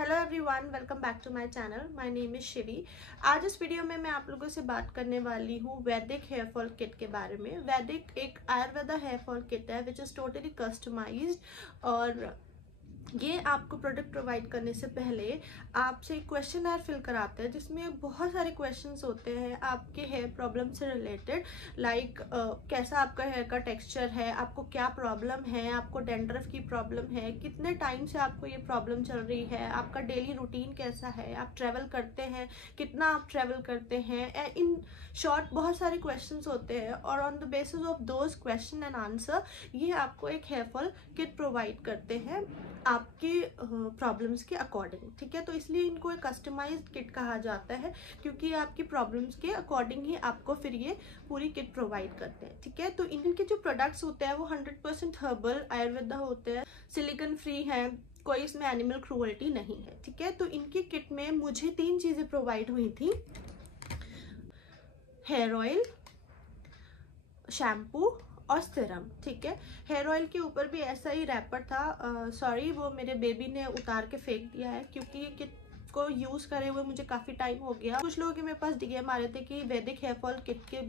Hello everyone, welcome back to my channel. My name is Shivi. आज इस video में मैं आप लोगों से बात करने वाली हूँ वैदिक हेयर फॉल किट के बारे में। वैदिक एक आयुर्वेदा हेयर फॉल किट है विच इज़ टोटली कस्टमाइज्ड, और ये आपको प्रोडक्ट प्रोवाइड करने से पहले आपसे एक क्वेश्चनर फिल कराते हैं, जिसमें बहुत सारे क्वेश्चंस होते हैं आपके हेयर प्रॉब्लम से रिलेटेड। लाइक कैसा आपका हेयर का टेक्सचर है, आपको क्या प्रॉब्लम है, आपको डैंड्रफ की प्रॉब्लम है, कितने टाइम से आपको ये प्रॉब्लम चल रही है, आपका डेली रूटीन कैसा है, आप ट्रैवल करते हैं, कितना आप ट्रैवल करते हैं। इन शॉर्ट बहुत सारे क्वेश्चंस होते हैं, और on the basis of those question and answer ये आपको एक हेयर फॉल किट प्रोवाइड करते हैं आपके प्रॉब्लम्स के अकॉर्डिंग। ठीक है, तो इसलिए इनको एक कस्टमाइज्ड किट कहा जाता है, क्योंकि आपकी प्रॉब्लम्स के अकॉर्डिंग ही आपको फिर ये पूरी किट प्रोवाइड करते हैं। ठीक है, तो इनके जो प्रोडक्ट्स होते हैं वो 100% हर्बल आयुर्वेदा होते हैं, सिलिकॉन फ्री है, कोई इसमें एनिमल क्रूअल्टी नहीं है। ठीक है, तो इनकी किट में मुझे 3 चीजें प्रोवाइड हुई थी: हेयर ऑयल, शैम्पू और सीरम। ठीक है, हेयर ऑयल के ऊपर भी ऐसा ही रैपर था। सॉरी, वो मेरे बेबी ने उतार के फेंक दिया है, क्योंकि ये किट को यूज करे हुए मुझे काफी टाइम हो गया। कुछ लोगों के मेरे पास डीएम आ रहे थे कि वैदिक हेयर फॉल किट के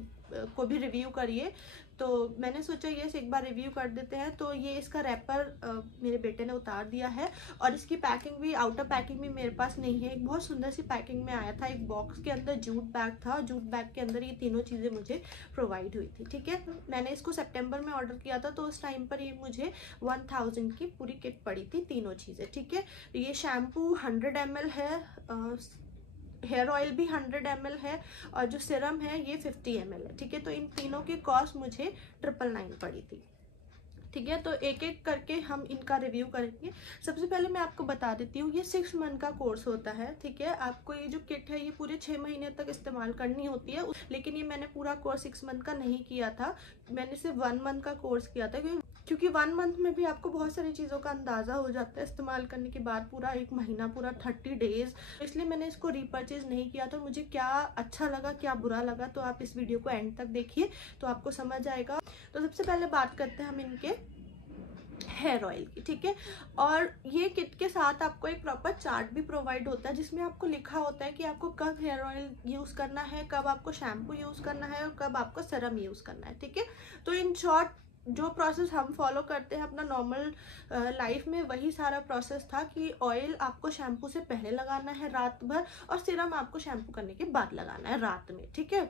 को भी रिव्यू करिए, तो मैंने सोचा ये एक बार रिव्यू कर देते हैं। तो ये इसका रैपर मेरे बेटे ने उतार दिया है, और इसकी पैकिंग भी, आउटर पैकिंग भी मेरे पास नहीं है। एक बहुत सुंदर सी पैकिंग में आया था, एक बॉक्स के अंदर जूट बैग था, जूट बैग के अंदर ये तीनों चीजें मुझे प्रोवाइड हुई थी। ठीक है, मैंने इसको सितंबर में ऑर्डर किया था, तो उस टाइम पर ये मुझे 1000 की पूरी किट पड़ी थी, तीनों चीजें। ठीक है, ये शैम्पू 100 ml है, हेयर ऑयल भी 100 ml है, और जो सीरम है ये 50 ml है। ठीक है, तो इन तीनों की कॉस्ट मुझे 999 पड़ी थी। ठीक है, तो एक एक करके हम इनका रिव्यू करेंगे। सबसे पहले मैं आपको बता देती हूँ, ये 6 मंथ का कोर्स होता है। ठीक है, आपको ये जो किट है ये पूरे 6 महीने तक इस्तेमाल करनी होती है, लेकिन ये मैंने पूरा कोर्स 6 मंथ का नहीं किया था, मैंने सिर्फ 1 मंथ का कोर्स किया था, क्योंकि 1 मंथ में भी आपको बहुत सारी चीज़ों का अंदाज़ा हो जाता है इस्तेमाल करने के बाद। पूरा 1 महीना, पूरा 30 डेज, इसलिए मैंने इसको रीपर्चेज नहीं किया था। मुझे क्या अच्छा लगा, क्या बुरा लगा, तो आप इस वीडियो को एंड तक देखिए तो आपको समझ आएगा। तो सबसे पहले बात करते हैं हम इनके हेयर ऑयल की। ठीक है, और ये किट के साथ आपको एक प्रॉपर चार्ट भी प्रोवाइड होता है, जिसमें आपको लिखा होता है कि आपको कब हेयर ऑयल यूज करना है, कब आपको शैम्पू यूज करना है, और कब आपको सीरम यूज करना है। ठीक है, तो इन शॉर्ट जो प्रोसेस हम फॉलो करते हैं अपना नॉर्मल लाइफ में, वही सारा प्रोसेस था कि ऑयल आपको शैम्पू से पहले लगाना है रात भर, और सीरम आपको शैम्पू करने के बाद लगाना है रात में। ठीक है,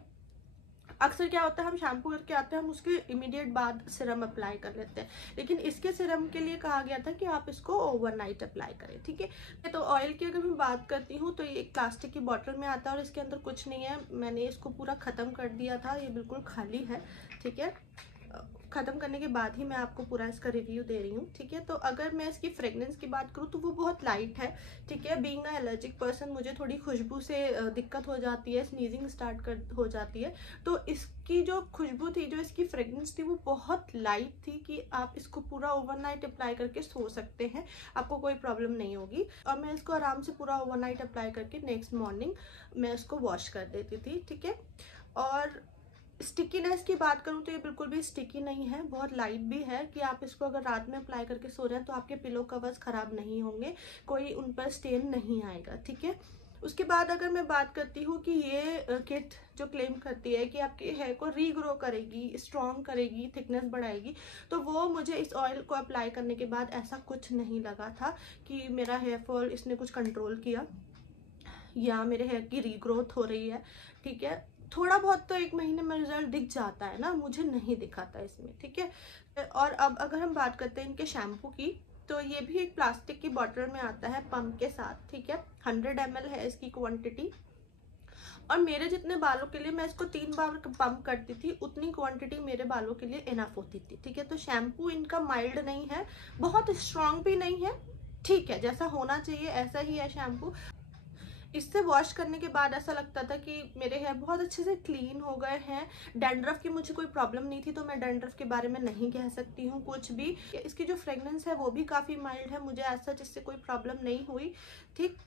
अक्सर क्या होता है, हम शैम्पू करके आते हैं, हम उसके इमीडिएट बाद सीरम अप्लाई कर लेते हैं, लेकिन इसके सीरम के लिए कहा गया था कि आप इसको ओवरनाइट अप्लाई करें। ठीक है, तो ऑयल की अगर मैं बात करती हूँ तो ये एक प्लास्टिक की बॉटल में आता है, और इसके अंदर कुछ नहीं है। मैंने इसको पूरा ख़त्म कर दिया था, ये बिल्कुल खाली है। ठीक है, ख़त्म करने के बाद ही मैं आपको पूरा इसका रिव्यू दे रही हूँ। ठीक है, तो अगर मैं इसकी फ्रेगनेंस की बात करूँ तो वो बहुत लाइट है। ठीक है, बीइंग अ एलर्जिक पर्सन मुझे थोड़ी खुशबू से दिक्कत हो जाती है, स्नीजिंग स्टार्ट हो जाती है। तो इसकी जो खुशबू थी, जो इसकी फ्रेगनेंस थी, वो बहुत लाइट थी कि आप इसको पूरा ओवरनाइट अप्लाई करके सो सकते हैं, आपको कोई प्रॉब्लम नहीं होगी। और मैं इसको आराम से पूरा ओवरनाइट अप्लाई करके नेक्स्ट मॉर्निंग मैं इसको वॉश कर देती थी। ठीक है, और स्टिकीनेस की बात करूं तो ये बिल्कुल भी स्टिकी नहीं है, बहुत लाइट भी है कि आप इसको अगर रात में अप्लाई करके सो रहे हैं तो आपके पिलो कवर्स खराब नहीं होंगे, कोई उन पर स्टेन नहीं आएगा। ठीक है, उसके बाद अगर मैं बात करती हूँ कि ये किट जो क्लेम करती है कि आपके हेयर को रीग्रो करेगी, स्ट्रॉन्ग करेगी, थिकनेस बढ़ाएगी, तो वो मुझे इस ऑयल को अप्लाई करने के बाद ऐसा कुछ नहीं लगा था कि मेरा हेयर फॉल इसने कुछ कंट्रोल किया या मेरे हेयर की रीग्रोथ हो रही है। ठीक है, थोड़ा बहुत तो 1 महीने में रिजल्ट दिख जाता है ना, मुझे नहीं दिखा था इसमें। ठीक है, और अब अगर हम बात करते हैं इनके शैम्पू की, तो ये भी एक प्लास्टिक की बॉटल में आता है पंप के साथ। ठीक है, 100 ml है इसकी क्वांटिटी, और मेरे जितने बालों के लिए मैं इसको 3 बार पंप करती थी, उतनी क्वांटिटी मेरे बालों के लिए इनफ होती थी। ठीक है, तो शैम्पू इनका माइल्ड नहीं है, बहुत स्ट्रॉन्ग भी नहीं है, ठीक है, जैसा होना चाहिए ऐसा ही है शैम्पू। इससे वॉश करने के बाद ऐसा लगता था कि मेरे हेयर बहुत अच्छे से क्लीन हो गए हैं। डैंड्रफ की मुझे कोई प्रॉब्लम नहीं थी, तो मैं डैंड्रफ के बारे में नहीं कह सकती हूँ कुछ भी। इसकी जो फ्रेगनेंस है वो भी काफ़ी माइल्ड है, मुझे ऐसा जिससे कोई प्रॉब्लम नहीं हुई। ठीक,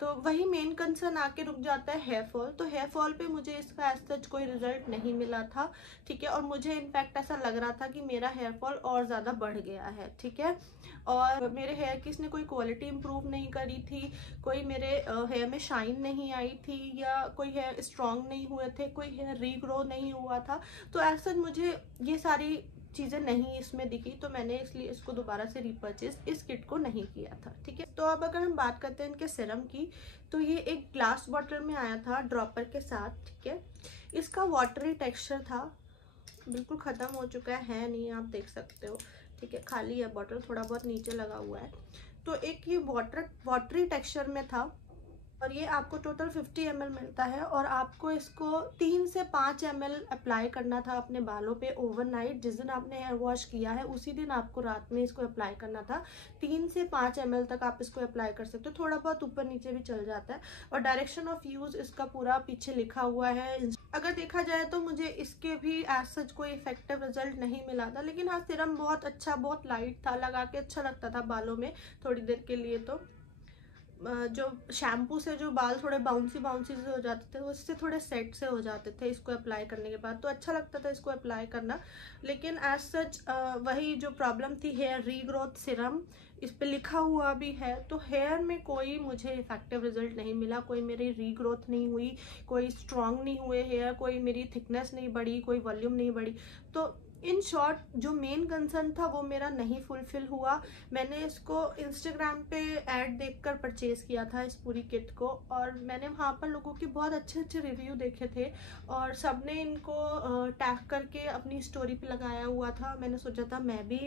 तो वही मेन कंसर्न आके रुक जाता है हेयर फॉल। तो हेयर फॉल पे मुझे इसका एज सच कोई रिजल्ट नहीं मिला था, ठीक है। और मुझे इनफैक्ट ऐसा लग रहा था कि मेरा हेयर फॉल और ज़्यादा बढ़ गया है, ठीक है। और मेरे हेयर की इसने कोई क्वालिटी इंप्रूव नहीं करी थी, कोई मेरे हेयर में शाइन नहीं आई थी, या कोई हेयर स्ट्रॉन्ग नहीं हुए थे, कोई हेयर रीग्रो नहीं हुआ था। तो एज सच मुझे ये सारी चीज़ें नहीं इसमें दिखी, तो मैंने इसलिए इसको दोबारा से रीपर्चेज इस किट को नहीं किया था, ठीक है। तो अब अगर हम बात करते हैं इनके सीरम की, तो ये एक ग्लास बॉटल में आया था ड्रॉपर के साथ, ठीक है। इसका वाटरी टेक्सचर था, बिल्कुल ख़त्म हो चुका है नहीं, आप देख सकते हो, ठीक है। खाली है बॉटल, थोड़ा बहुत नीचे लगा हुआ है। तो एक ये वाटरी टेक्सचर में था, और ये आपको टोटल 50 ml मिलता है। और आपको इसको 3 से 5 ml अप्लाई करना था अपने बालों पे ओवरनाइट। जिस दिन आपने हेयर वॉश किया है उसी दिन आपको रात में इसको अप्लाई करना था। 3 से 5 ml तक आप इसको अप्लाई कर सकते हो, थोड़ा बहुत ऊपर नीचे भी चल जाता है। और डायरेक्शन ऑफ यूज इसका पूरा पीछे लिखा हुआ है। अगर देखा जाए तो मुझे इसके भी एज सच कोई इफेक्टिव रिजल्ट नहीं मिला था, लेकिन हाँ सीरम बहुत अच्छा, बहुत लाइट था, लगा के अच्छा लगता था बालों में थोड़ी देर के लिए। तो जो शैम्पू से जो बाल थोड़े बाउंसी बाउंसी से हो जाते थे, उससे थोड़े सेट से हो जाते थे इसको अप्लाई करने के बाद, तो अच्छा लगता था इसको अप्लाई करना। लेकिन एज सच वही जो प्रॉब्लम थी, हेयर रीग्रोथ सीरम इस पे लिखा हुआ भी है, तो हेयर में कोई मुझे इफेक्टिव रिजल्ट नहीं मिला। कोई मेरी रीग्रोथ नहीं हुई, कोई स्ट्रॉन्ग नहीं हुए हेयर, कोई मेरी थिकनेस नहीं बढ़ी, कोई वॉल्यूम नहीं बढ़ी। तो इन शॉर्ट जो मेन कंसर्न था वो मेरा नहीं फुलफिल हुआ। मैंने इसको इंस्टाग्राम पे ऐड देखकर परचेज़ किया था इस पूरी किट को, और मैंने वहाँ पर लोगों के बहुत अच्छे अच्छे रिव्यू देखे थे, और सबने इनको टैग करके अपनी स्टोरी पे लगाया हुआ था। मैंने सोचा था मैं भी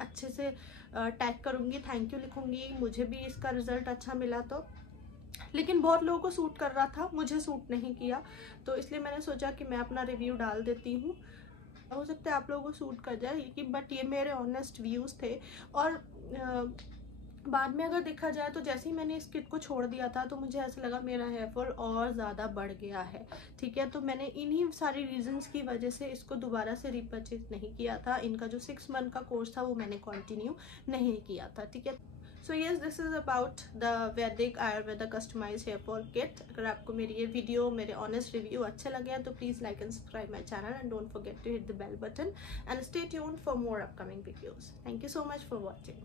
अच्छे से टैग करूँगी, थैंक यू लिखूँगी, मुझे भी इसका रिज़ल्ट अच्छा मिला। तो लेकिन बहुत लोगों को सूट कर रहा था, मुझे सूट नहीं किया, तो इसलिए मैंने सोचा कि मैं अपना रिव्यू डाल देती हूँ। हो सकता है आप लोगों को सूट कर जाए, लेकिन बट ये मेरे ऑनेस्ट व्यूज़ थे। और बाद में अगर देखा जाए तो जैसे ही मैंने इस किट को छोड़ दिया था, तो मुझे ऐसा लगा मेरा हेयर फॉल और ज़्यादा बढ़ गया है, ठीक है। तो मैंने इन्हीं सारी रीजंस की वजह से इसको दोबारा से रीपर्चेज नहीं किया था। इनका जो 6 मंथ का कोर्स था वो मैंने कंटिन्यू नहीं किया था, ठीक है। So yes, this is about the Vedic Ayurveda customise hair fall kit. अगर आपको मेरी ये वीडियो, मेरे ऑनेस्ट रिव्यू अच्छे लगे हैं तो please like and subscribe my channel, and don't forget to hit the bell button, and stay tuned for more upcoming videos. Thank you so much for watching.